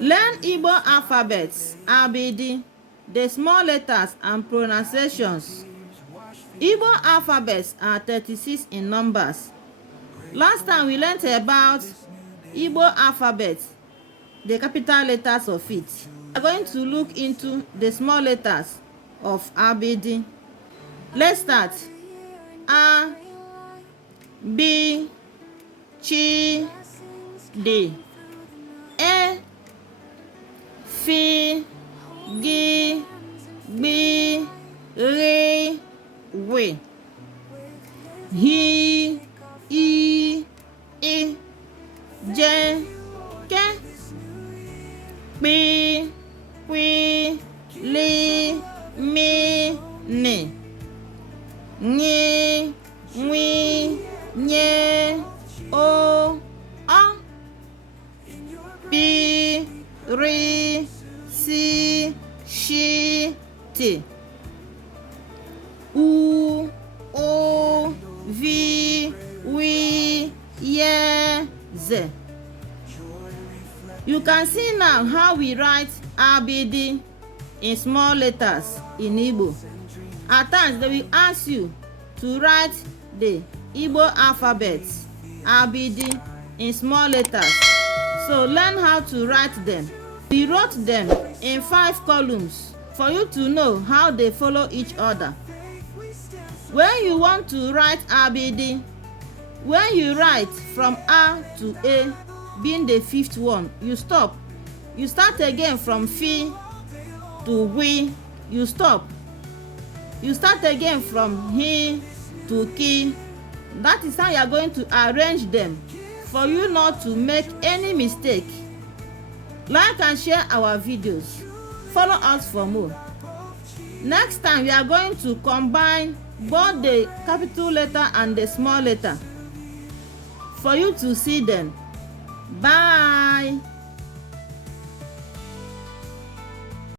Learn Igbo alphabets, Abidii, the small letters and pronunciations. Igbo alphabets are 36 in numbers. Last time we learned about Igbo alphabet, the capital letters of it. We are going to look into the small letters of Abidii. Let's start. A, B, Chi, D. E, Fi, Gi, Gbi, Ri, Wi. Hi, I, Je, Ke. Pi, Pi, Li, Mi, Ni. Nyi, Nwi, Nye, O, A. Pi, Ri, Si, Shi, Ti. U, O, Vi, Wi, Ye, Ze. You can see now how we write Abidii in small letters in Igbo. At times they will ask you to write the Igbo alphabet Abidii in small letters. So learn how to write them. We wrote them in 5 columns for you to know how they follow each other. When you want to write Abidii, when you write from A to A, being the 5th one, you stop. You start again from Fi to Wi, you stop. You start again from Hi to Ki. That is how you are going to arrange them for you not to make any mistake. Like and share our videos. Follow us for more. Next time we are going to combine both the capital letter and the small letter for you to see them. Bye.